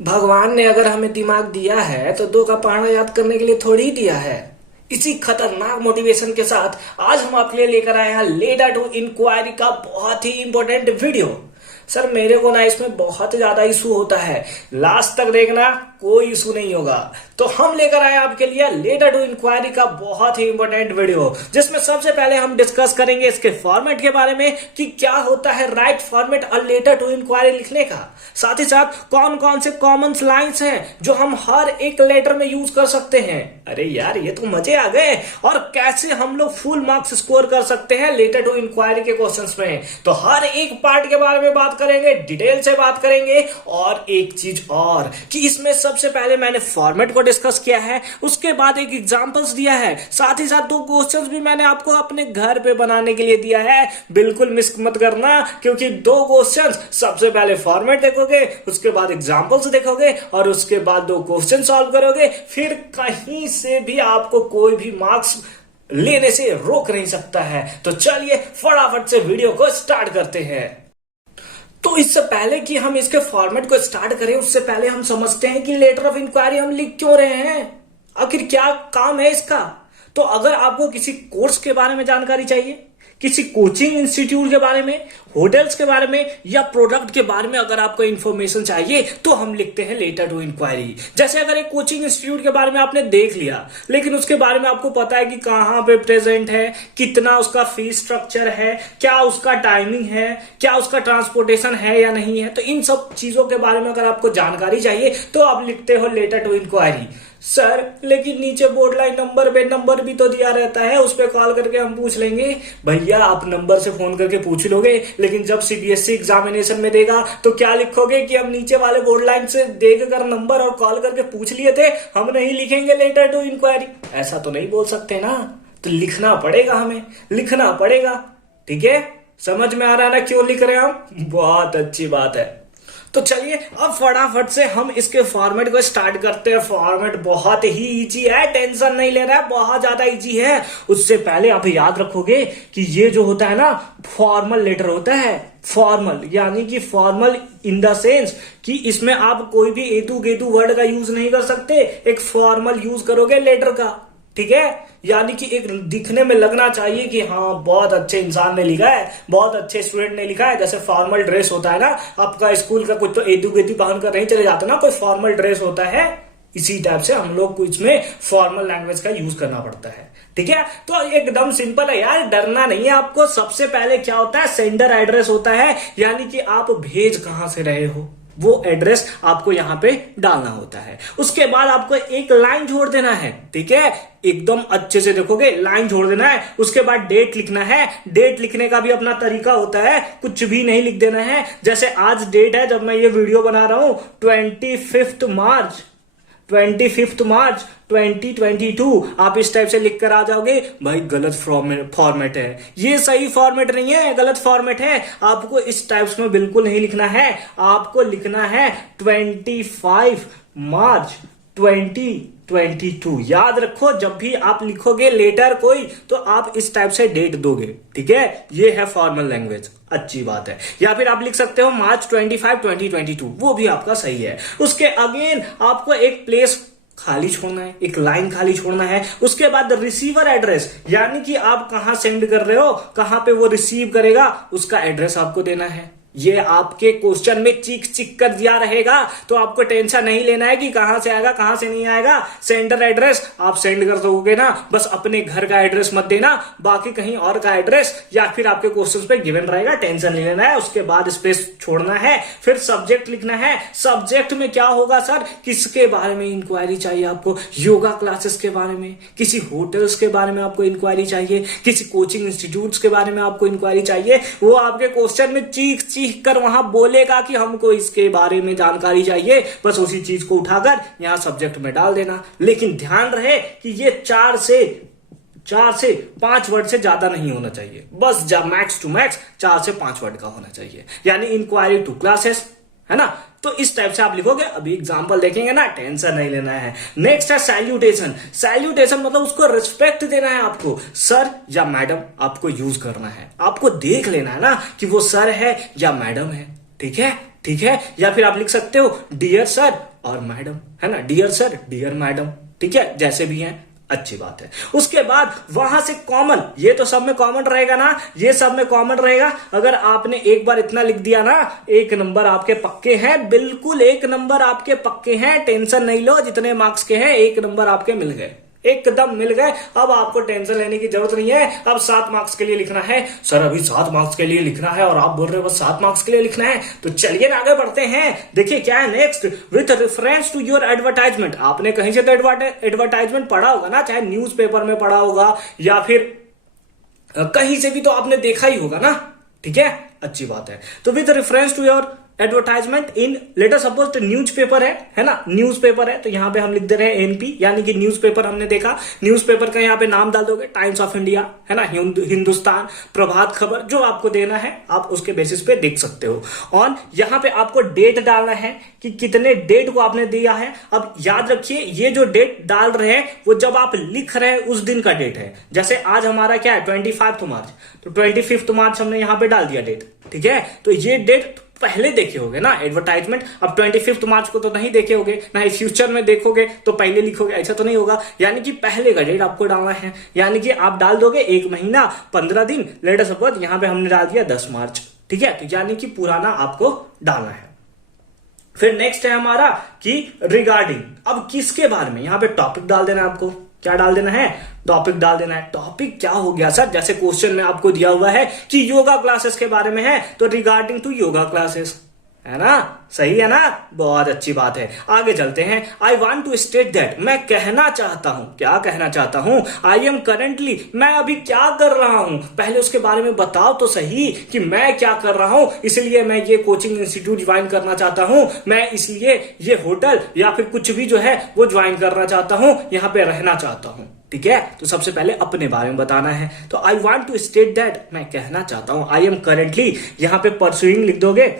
भगवान ने अगर हमें दिमाग दिया है तो दो का पहाड़ा याद करने के लिए थोड़ी ही दिया है। इसी खतरनाक मोटिवेशन के साथ आज हम आपके लिए लेकर आए हैं लेटर टू इंक्वायरी का बहुत ही इंपॉर्टेंट वीडियो। सर मेरे को ना इसमें बहुत ज्यादा इशू होता है, लास्ट तक देखना कोई इशू नहीं होगा। तो हम लेकर आए आपके लिए लेटर टू इंक्वायरी का बहुत ही इंपॉर्टेंट वीडियो, जिसमें सबसे पहले हम डिस्कस करेंगे इसके फॉर्मेट के बारे में कि क्या होता है राइट फॉर्मेट और लेटर टू इंक्वायरी लिखने का। साथ ही साथ कौन कौन से कॉमन लाइंस हैं जो हम हर एक लेटर में यूज कर सकते हैं। अरे यार ये तो मजे आ गए। और कैसे हम लोग फुल मार्क्स स्कोर कर सकते हैं लेटर टू इंक्वायरी के क्वेश्चंस में। तो हर एक पार्ट के बारे में बात करेंगे, डिटेल से बात करेंगे। और एक चीज और कि इसमें सबसे पहले मैंने फॉर्मेट को डिस्कस किया है, उसके बाद एक एग्जांपल्स दिया है, साथ ही साथ दो क्वेश्चंस भी मैंने आपको अपने घर पे बनाने के लिए दिया है। बिल्कुल मिस मत करना, क्योंकि दो क्वेश्चंस, सबसे पहले फॉर्मेट देखोगे, उसके बाद एग्जांपल्स देखोगे और उसके बाद दो क्वेश्चन सॉल्व करोगे। फिर कहीं से भी आपको कोई भी मार्क्स लेने से रोक नहीं सकता है। तो चलिए फटाफट से वीडियो को स्टार्ट करते हैं। तो इससे पहले कि हम इसके फॉर्मेट को स्टार्ट करें, उससे पहले हम समझते हैं कि लेटर ऑफ इंक्वायरी हम लिख क्यों रहे हैं, आखिर क्या काम है इसका। तो अगर आपको किसी कोर्स के बारे में जानकारी चाहिए, किसी कोचिंग इंस्टीट्यूट के बारे में, होटल्स के बारे में या प्रोडक्ट के बारे में अगर आपको इंफॉर्मेशन चाहिए, तो हम लिखते हैं लेटर टू इंक्वायरी। जैसे अगर एक कोचिंग इंस्टीट्यूट के बारे में आपने देख लिया, लेकिन उसके बारे में आपको पता है कि कहां पे प्रेजेंट है, कितना उसका फीस स्ट्रक्चर है, क्या उसका टाइमिंग है, क्या उसका ट्रांसपोर्टेशन है या नहीं है, तो इन सब चीजों के बारे में अगर आपको जानकारी चाहिए तो आप लिखते हो लेटर टू इंक्वायरी। सर लेकिन नीचे बोर्ड लाइन नंबर पे नंबर भी तो दिया रहता है, उस पर कॉल करके हम पूछ लेंगे। भैया आप नंबर से फोन करके पूछ लोगे, लेकिन जब सीबीएसई एग्जामिनेशन में देगा तो क्या लिखोगे कि हम नीचे वाले बोर्ड लाइन से देखकर नंबर और कॉल करके पूछ लिए थे, हम नहीं लिखेंगे लेटर टू इंक्वायरी। ऐसा तो नहीं बोल सकते ना, तो लिखना पड़ेगा, हमें लिखना पड़ेगा। ठीक है, समझ में आ रहा है ना क्यों लिख रहे हैं हम? बहुत अच्छी बात है। तो चलिए अब फटाफट से हम इसके फॉर्मेट को स्टार्ट करते हैं। फॉर्मेट बहुत ही इजी है, टेंशन नहीं ले रहा है, बहुत ज्यादा इजी है। उससे पहले आप याद रखोगे कि ये जो होता है ना, फॉर्मल लेटर होता है। फॉर्मल यानी कि फॉर्मल इन द सेंस कि इसमें आप कोई भी एतु गेतु वर्ड का यूज नहीं कर सकते, एक फॉर्मल यूज करोगे लेटर का। ठीक है, यानी कि एक दिखने में लगना चाहिए कि हाँ बहुत अच्छे इंसान ने लिखा है, बहुत अच्छे स्टूडेंट ने लिखा है। जैसे फॉर्मल ड्रेस होता है ना, आपका स्कूल का कुछ तो एदू गेतू पहन कर नहीं चले जाते ना, कोई फॉर्मल ड्रेस होता है। इसी टाइप से हम लोग को इसमें फॉर्मल लैंग्वेज का यूज करना पड़ता है। ठीक है, तो एकदम सिंपल है यार, डरना नहीं है आपको। सबसे पहले क्या होता है, सेंडर एड्रेस होता है, यानी कि आप भेज कहां से रहे हो वो एड्रेस आपको यहां पे डालना होता है। उसके बाद आपको एक लाइन जोड़ देना है। ठीक है, एकदम अच्छे से देखोगे, लाइन जोड़ देना है। उसके बाद डेट लिखना है। डेट लिखने का भी अपना तरीका होता है, कुछ भी नहीं लिख देना है। जैसे आज डेट है जब मैं ये वीडियो बना रहा हूं 25 मार्च 2022, आप इस टाइप से लिख कर आ जाओगे। भाई गलत फॉर्मेट है, ये सही फॉर्मेट नहीं है, गलत फॉर्मेट है। आपको इस टाइप्स में बिल्कुल नहीं लिखना है, आपको लिखना है 25 मार्च 2022। याद रखो, जब भी आप लिखोगे लेटर कोई, तो आप इस टाइप से डेट दोगे। ठीक है, ये है फॉर्मल लैंग्वेज, अच्छी बात है। या फिर आप लिख सकते हो मार्च 25 2022, वो भी आपका सही है। उसके अगेन आपको एक प्लेस खाली छोड़ना है, एक लाइन खाली छोड़ना है। उसके बाद रिसीवर एड्रेस, यानी कि आप कहां सेंड कर रहे हो, कहां पे वो रिसीव करेगा, उसका एड्रेस आपको देना है। ये आपके क्वेश्चन में चिक चिक कर दिया रहेगा, तो आपको टेंशन नहीं लेना है कि कहां से आएगा कहां से नहीं आएगा। सेंडर एड्रेस आप सेंड कर दोगे ना, बस अपने घर का एड्रेस मत देना, बाकी कहीं और का एड्रेस या फिर आपके क्वेश्चन पे गिवन रहेगा, टेंशन नहीं लेना है। उसके बाद स्पेस छोड़ना है, फिर सब्जेक्ट लिखना है। सब्जेक्ट में क्या होगा सर, किसके बारे में इंक्वायरी चाहिए आपको, योगा क्लासेस के बारे में, किसी होटल्स के बारे में आपको इंक्वायरी चाहिए, किसी कोचिंग इंस्टीट्यूट्स के बारे में आपको इंक्वायरी चाहिए, वो आपके क्वेश्चन में चीख कर वहां बोलेगा कि हमको इसके बारे में जानकारी चाहिए। बस उसी चीज को उठाकर यहां सब्जेक्ट में डाल देना। लेकिन ध्यान रहे कि ये 4 से 5 वर्ड से ज्यादा नहीं होना चाहिए, बस मैक्स टू मैक्स 4 से 5 वर्ड का होना चाहिए, यानी इंक्वायरी टू क्लासेस, है ना। तो इस टाइप से आप लिखोगे। अभी एग्जांपल देखेंगे ना, टेंशन नहीं लेना है। नेक्स्ट है सैल्यूटेशन। सैल्यूटेशन मतलब उसको रिस्पेक्ट देना है आपको, सर या मैडम आपको यूज करना है। आपको देख लेना है ना कि वो सर है या मैडम है। ठीक है, ठीक है, या फिर आप लिख सकते हो डियर सर और मैडम, है ना, डियर सर डियर मैडम, ठीक है, जैसे भी हैं अच्छी बात है। उसके बाद वहां से कॉमन, ये तो सब में कॉमन रहेगा ना, ये सब में कॉमन रहेगा। अगर आपने एक बार इतना लिख दिया ना, 1 नंबर आपके पक्के हैं, बिल्कुल 1 नंबर आपके पक्के हैं, टेंशन नहीं लो, जितने मार्क्स के हैं 1 नंबर आपके मिल गए, एकदम मिल गए। अब आपको टेंशन लेने की जरूरत नहीं है। अब 7 मार्क्स के लिए लिखना है, सर अभी 7 मार्क्स के लिए लिखना है और आप बोल रहे हो बस 7 मार्क्स के लिए लिखना है, तो चलिए ना आगे बढ़ते हैं। देखिए क्या है next, with reference to your advertisement. आपने कहीं से तो एडवर्टाइजमेंट पढ़ा होगा ना, चाहे न्यूज़पेपर में पढ़ा होगा या फिर कहीं से भी तो आपने देखा ही होगा ना, ठीक है, अच्छी बात है। तो with reference to your advertisement in, let us suppose newspaper है ना, न्यूज़पेपर है, तो यहां पे हम लिख दे रहे हैं एनपी, यानी कि न्यूज़पेपर हमने देखा, न्यूज़पेपर का यहां पे नाम डाल दोगे, टाइम्स ऑफ इंडिया, है ना, हिंदुस्तान, प्रभात खबर, जो आपको देना है आप उसके बेसिस पे देख सकते हो। और यहां पे आपको डेट डालना है कि कितने डेट को आपने दिया है। अब याद रखिए ये जो डेट डाल रहे हैं वो जब आप लिख रहे हैं उस दिन का डेट है। जैसे आज हमारा क्या है 25 मार्च, तो 25 मार्च हमने यहां पे डाल दिया डेट, ठीक है, तो ये डेट पहले देखे होगे ना एडवर्टाइजमेंट। अब 25 मार्च को तो नहीं देखे होगे ना, ही फ्यूचर में देखोगे तो पहले लिखोगे, ऐसा तो नहीं होगा, यानी कि पहले का डेट आपको डालना है। यानी कि आप डाल दोगे 1 महीना 15 दिन, लेट अस सपोज यहां पे हमने डाल दिया 10 मार्च, ठीक है, तो यानी कि पुराना आपको डालना है। फिर नेक्स्ट है हमारा कि रिगार्डिंग, अब किसके बारे में, यहां पे टॉपिक डाल देना है आपको, क्या डाल देना है, टॉपिक डाल देना है। टॉपिक क्या हो गया सर, जैसे क्वेश्चन में आपको दिया हुआ है कि योगा क्लासेस के बारे में है, तो रिगार्डिंग टू योगा क्लासेस, है ना, सही है ना, बहुत अच्छी बात है। आगे चलते हैं, I want to state that, मैं कहना चाहता हूं, क्या कहना चाहता हूं, आई एम करेंटली, मैं अभी क्या कर रहा हूं, पहले उसके बारे में बताओ तो सही कि मैं क्या कर रहा हूं। इसलिए मैं ये कोचिंग इंस्टीट्यूट ज्वाइन करना चाहता हूं, मैं इसलिए ये होटल या फिर कुछ भी जो है वो ज्वाइन करना चाहता हूं, यहां पे रहना चाहता हूं, ठीक है। तो सबसे पहले अपने बारे में बताना है, तो I want to state that, मैं कहना चाहता हूं, आई एम करेंटली, यहां पे परसुइंग लिख दोगे,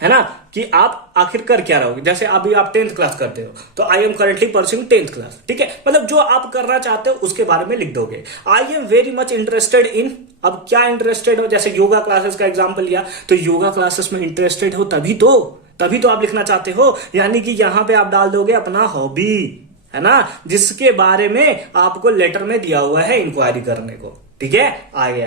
है ना, कि आप आखिर कर क्या रहोगे। जैसे अभी आप 10th क्लास करते हो तो आई am currently pursuing 10th class, ठीक है, मतलब जो आप करना चाहते हो उसके बारे में लिख दोगे। I am very much interested in, अब क्या इंटरेस्टेड हो, जैसे योगा क्लासेस का एग्जांपल लिया, तो योगा क्लासेस में इंटरेस्टेड हो तभी तो आप लिखना चाहते हो, यानी कि यहां पे आप डाल दोगे अपना हॉबी, है ना, जिसके बारे में आपको लेटर में दिया हुआ है इंक्वायरी करने को, ठीक है। आगे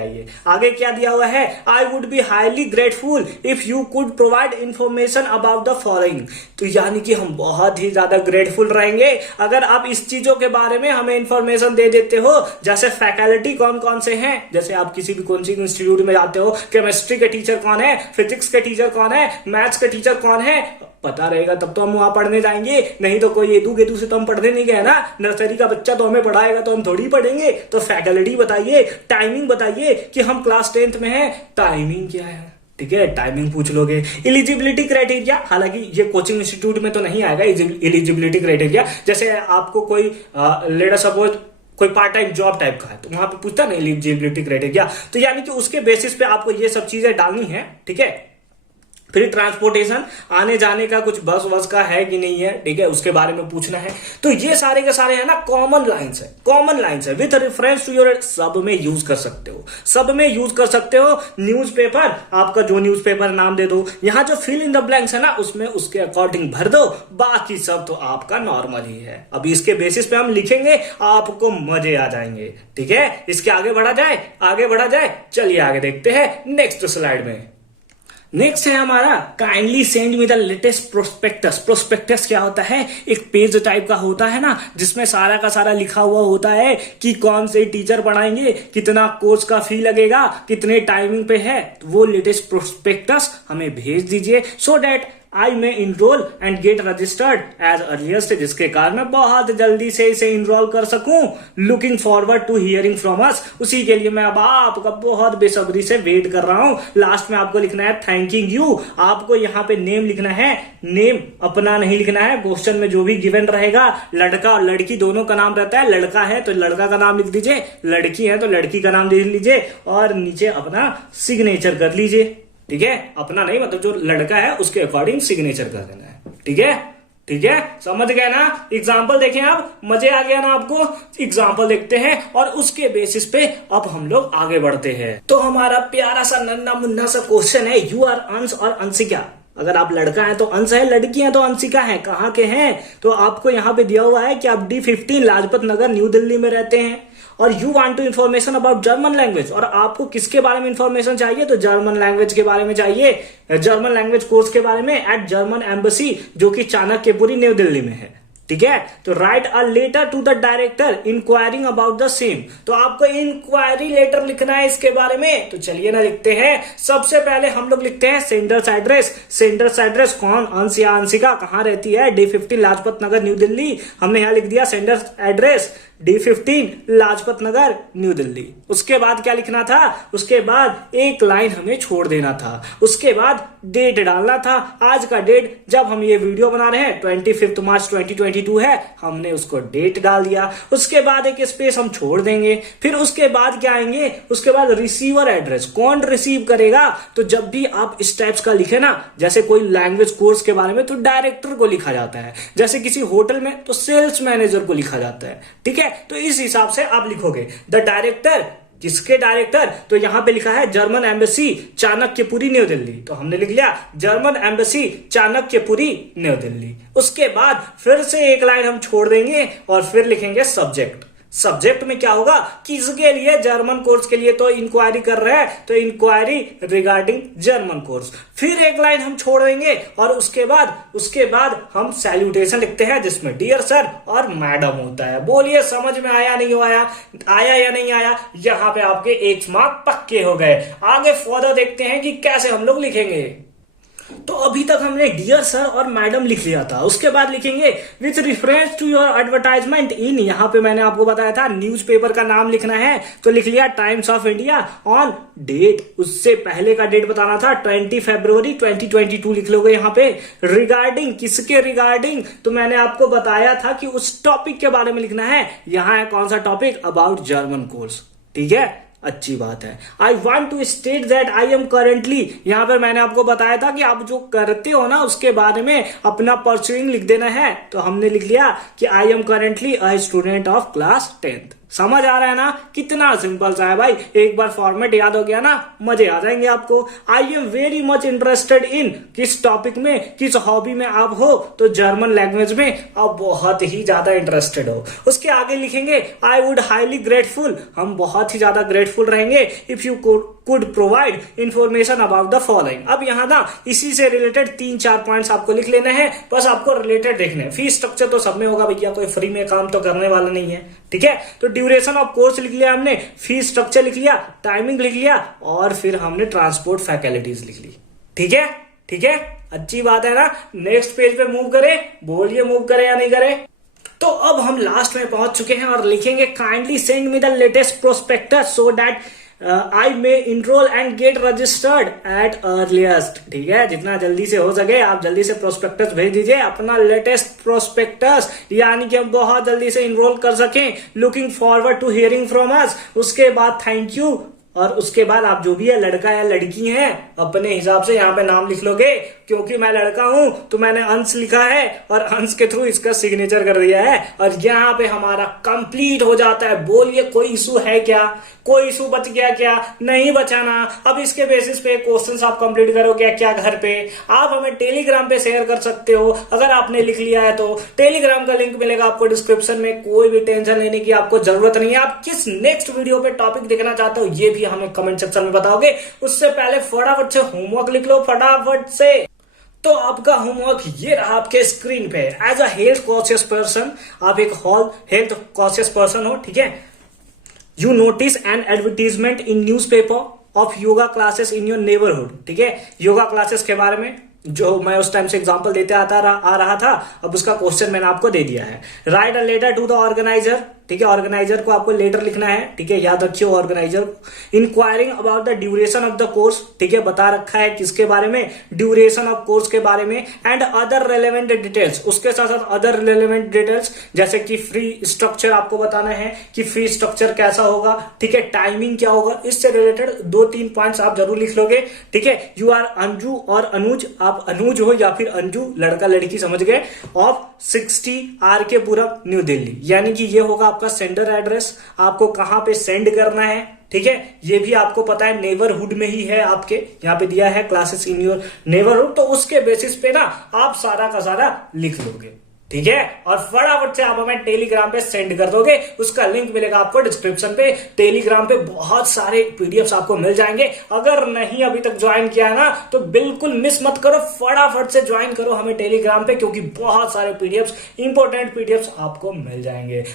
आगे क्या दिया हुआ है, I would be highly grateful if you could provide information about the following, तो यानी कि हम बहुत ही ज्यादा ग्रेटफुल रहेंगे अगर आप इस चीजों के बारे में हमें इंफॉर्मेशन दे देते हो। जैसे फैकल्टी कौन कौन से हैं, जैसे आप किसी भी कोचिंग इंस्टीट्यूट में जाते हो, केमिस्ट्री के टीचर कौन है, फिजिक्स के टीचर कौन है, मैथ्स के टीचर कौन है, पता रहेगा तब तो हम वहां पढ़ने जाएंगे, नहीं तो कोई एदू गेदू से तो हम पढ़ने नहीं गए ना, नर्सरी का बच्चा तो हमें पढ़ाएगा तो हम थोड़ी पढ़ेंगे। तो फैकल्टी बताइए, टाइमिंग बताइए कि हम क्लास 10th में हैं, टाइमिंग क्या है, ठीक है, टाइमिंग पूछ लोगे। एलिजिबिलिटी क्राइटेरिया, हालांकि ये कोचिंग इंस्टीट्यूट में तो नहीं आएगा एलिजिबिलिटी क्राइटेरिया, जैसे आपको कोई लेट अस सपोज कोई पार्ट टाइम जॉब टाइप का है तो वहां पे पूछता नहीं एलिजिबिलिटी क्राइटेरिया, तो यानी कि उसके बेसिस पे आपको ये सब चीजें डालनी है, ठीक है। फिर ट्रांसपोर्टेशन, आने जाने का कुछ बस वस का है कि नहीं है, ठीक है, उसके बारे में पूछना है। तो ये सारे के सारे है ना कॉमन लाइंस है विथ रेफरेंस टू योर, सब में यूज कर सकते हो। न्यूज़पेपर, आपका जो न्यूज़पेपर नाम दे दो, यहां जो फिल इन द ब्लैंक्स है ना उसमें उसके अकॉर्डिंग भर दो, बाकी सब तो आपका नॉर्मल ही है। अभी इसके बेसिस पे हम लिखेंगे, आपको मजे आ जाएंगे, ठीक है। इसके आगे बढ़ा जाए, चलिए आगे देखते हैं नेक्स्ट स्लाइड में। नेक्स्ट है हमारा kindly send me the latest prospectus. Prospectus क्या होता है, एक पेज टाइप का होता है ना, जिसमें सारा का सारा लिखा हुआ होता है कि कौन से टीचर पढ़ाएंगे, कितना कोर्स का फी लगेगा, कितने टाइमिंग पे है, तो वो लेटेस्ट प्रोस्पेक्टस हमें भेज दीजिए, सो that I may enrol and get registered as earliest, जिसके कारण मैं बहुत जल्दी से इसे इनरोल कर सकूं। Looking forward to hearing from us, उसी के लिए मैं अब आपका बहुत बेसब्री से वेट कर रहा हूं। लास्ट में आपको लिखना है थैंकिंग यू, आपको यहाँ पे नेम लिखना है, नेम अपना नहीं लिखना है, क्वेश्चन में जो भी गिवन रहेगा, लड़का और लड़की दोनों का नाम रहता है, लड़का है तो लड़का का नाम लिख दीजिए, लड़की है तो लड़की का नाम लिख लीजिए, और नीचे अपना सिग्नेचर कर लीजिए, ठीक है, अपना नहीं, मतलब जो लड़का है उसके अकॉर्डिंग सिग्नेचर कर देना है, ठीक है, समझ गए ना। एग्जाम्पल देखें आप, मजे आ गया ना आपको। एग्जाम्पल देखते हैं और उसके बेसिस पे अब हम लोग आगे बढ़ते हैं। तो हमारा प्यारा सा नन्ना मुन्ना सा क्वेश्चन है, यू आर अंश और अंशिका, अगर आप लड़का है तो अंश है, लड़की है तो अंशिका है। कहाँ के हैं तो आपको यहाँ पे दिया हुआ है कि आप D15 लाजपत नगर न्यू दिल्ली में रहते हैं और you want to information about German language. और आपको किसके बारे में इन्फॉर्मेशन चाहिए तो जर्मन लैंग्वेज के बारे में चाहिए, जर्मन लैंग्वेज कोर्स के बारे में एट जर्मन एम्बेसी जो कि चाणक्यपुरी न्यू दिल्ली में है। ठीक है, तो write a letter to the director inquiring about the same. तो आपको इंक्वायरी लेटर लिखना है इसके बारे में। तो चलिए ना लिखते हैं। सबसे पहले हम लोग लिखते हैं सेंडर्स एड्रेस। सेंडर्स एड्रेस कौन, अंश या अंशिका कहाँ रहती है, D15 लाजपत नगर न्यू दिल्ली। हमने यहां लिख दिया sender's address D15 Lajpat Nagar new Delhi. उसके बाद क्या लिखना था, उसके बाद एक लाइन हमें छोड़ देना था। उसके बाद डेट डालना था। आज का डेट जब हम ये वीडियो बना रहे हैं 25 मार्च 2022 है, हमने उसको डेट डाल दिया। उसके बाद एक स्पेस हम छोड़ देंगे। फिर उसके बाद क्या आएंगे, उसके बाद रिसीवर एड्रेस, कौन रिसीव करेगा। तो जब भी आप इस टाइप्स का लिखे ना, जैसे कोई लैंग्वेज कोर्स के बारे में तो डायरेक्टर को लिखा जाता है, जैसे किसी होटल में तो सेल्स मैनेजर को लिखा जाता है। ठीक है, तो इस हिसाब से आप लिखोगे द डायरेक्टर, किसके डायरेक्टर, तो यहां पे लिखा है German embassy Chanakyapuri new Delhi. तो हमने लिख लिया German embassy Chanakyapuri new Delhi. उसके बाद फिर से एक लाइन हम छोड़ देंगे और फिर लिखेंगे सब्जेक्ट। सब्जेक्ट में क्या होगा, किसके लिए, जर्मन कोर्स के लिए तो इंक्वायरी कर रहे हैं तो इंक्वायरी रिगार्डिंग जर्मन कोर्स। फिर एक लाइन हम छोड़ देंगे और उसके बाद हम सैल्यूटेशन लिखते हैं जिसमें डियर सर और मैडम होता है। बोलिए समझ में आया नहीं आया या नहीं आया। यहां पे आपके 1 मार्क पक्के हो गए। आगे फर्दर देखते हैं कि कैसे हम लोग लिखेंगे। तो अभी तक हमने डियर सर और मैडम लिख लिया था। उसके बाद लिखेंगे with reference to your advertisement in, यहां पे मैंने आपको बताया था न्यूज़पेपर का नाम लिखना है तो लिख लिया Times of India on date, उससे पहले का डेट बताना था 20 फरवरी 2022 लिख लोगे यहां पे। रिगार्डिंग, किसके रिगार्डिंग, तो मैंने आपको बताया था कि उस टॉपिक के बारे में लिखना है। यहां है कौन सा टॉपिक, अबाउट जर्मन कोर्स। ठीक है, अच्छी बात है। I want to state that I am currently, यहां पर मैंने आपको बताया था कि आप जो करते हो ना उसके बारे में अपना परस्यूइंग लिख देना है। तो हमने लिख लिया कि आई am currently a student of class 10th। समझ आ रहा है ना, कितना सिंपल सा है भाई। एक बार फॉर्मेट याद हो गया ना, मजे आ जाएंगे आपको। I am very much interested in, किस टॉपिक में, किस हॉबी में आप हो तो जर्मन लैंग्वेज में आप बहुत ही ज्यादा इंटरेस्टेड हो। उसके आगे लिखेंगे आई वुड हाईली ग्रेटफुल, हम बहुत ही ज्यादा ग्रेटफुल रहेंगे if you could provide information about the following. अब यहाँ ना इसी से रिलेटेड 3-4 पॉइंट्स आपको लिख लेने हैं, बस आपको रिलेटेड देखने हैं। फीस स्ट्रक्चर तो सब में होगा भैया, कोई फ्री में काम तो करने वाला नहीं है। ठीक है, तो ड्यूरेशन ऑफ कोर्स लिख लिया हमने, फीस स्ट्रक्चर लिख लिया, टाइमिंग लिख लिया और फिर हमने ट्रांसपोर्ट फैकल्टीज लिख ली। ठीक है, ठीक है, अच्छी बात है ना। नेक्स्ट पेज पे मूव करें, बोलिए मूव करें या नहीं करें। तो अब हम लास्ट में पहुंच चुके हैं और लिखेंगे kindly send me the latest prospectus so that I may enrol and get registered at earliest. ठीक है, जितना जल्दी से हो सके आप जल्दी से प्रोस्पेक्टस भेज दीजिए, अपना लेटेस्ट प्रोस्पेक्टस, यानी कि हम बहुत जल्दी से इनरोल कर सकें। Looking forward to hearing from us. उसके बाद थैंक यू, और उसके बाद आप जो भी है लड़का या लड़की हैं अपने हिसाब से यहाँ पे नाम लिख लोगे। क्योंकि मैं लड़का हूं तो मैंने अंश लिखा है और अंश के थ्रू इसका सिग्नेचर कर दिया है और यहाँ पे हमारा कंप्लीट हो जाता है। बोलिए कोई इशू है क्या, कोई इशू बच गया क्या, नहीं बचाना। अब इसके बेसिस पे क्वेश्चंस आप कंप्लीट करोगे क्या घर पे, आप हमें टेलीग्राम पे शेयर कर सकते हो अगर आपने लिख लिया है तो। टेलीग्राम का लिंक मिलेगा आपको डिस्क्रिप्शन में, कोई भी टेंशन लेने की आपको जरूरत नहीं है। आप किस नेक्स्ट वीडियो पे टॉपिक देखना चाहते हो ये भी हमें कमेंट सेक्शन में बताओगे। उससे पहले फटाफट से होमवर्क लिख लो, फटाफट से। तो आपका होमवर्क ये रहा आपके स्क्रीन पे। As a health conscious person, आप एक हेल्थ कॉन्शियस पर्सन हो, ठीक है। You notice an advertisement in newspaper of yoga classes in your neighbourhood. ठीक है, योगा क्लासेस के बारे में जो मैं उस टाइम से एग्जांपल देते आ रहा था, अब उसका क्वेश्चन मैंने आपको दे दिया है। Write a letter to the organiser. ठीक है, ऑर्गेनाइजर को आपको लेटर लिखना है। ठीक है, याद रखिए organiser. Enquiring about the duration of the course. ठीक है, बता रखा है किसके बारे में, ड्यूरेशन ऑफ कोर्स के बारे में। एंड अदर रेलेवेंट डिटेल्स, उसके साथ साथ अदर रेलेवेंट डिटेल्स जैसे कि फ्री स्ट्रक्चर आपको बताना है कि फ्री स्ट्रक्चर कैसा होगा। ठीक है, टाइमिंग क्या होगा, इससे रिलेटेड 2-3 पॉइंट्स आप जरूर लिख लोगे। ठीक है, यू आर अंजू और अनुज, आप अनुज हो या फिर अंजू, लड़का लड़की समझ गए, of 60 RK Puram new Delhi. यानी कि ये होगा आपका सेंडर एड्रेस, आपको कहां पे सेंड करना है। ठीक है, ये भी आपको पता है नेबरहुड में ही है, आपके यहाँ पे दिया है क्लासेस इन योर नेबरहुड, तो उसके बेसिस पे ना आप सारा का सारा लिख लोगे। ठीक है, और फटाफट से आप हमें टेलीग्राम पे सेंड कर दोगे, उसका लिंक मिलेगा आपको डिस्क्रिप्शन पे। टेलीग्राम पे बहुत सारे पीडीएफ्स आपको मिल जाएंगे। अगर नहीं अभी तक ज्वाइन किया है ना तो बिल्कुल मिस मत करो, फटाफट से ज्वाइन करो हमें टेलीग्राम पे, क्योंकि बहुत सारे पीडीएफ्स, इंपॉर्टेंट पीडीएफ्स आपको मिल जाएंगे।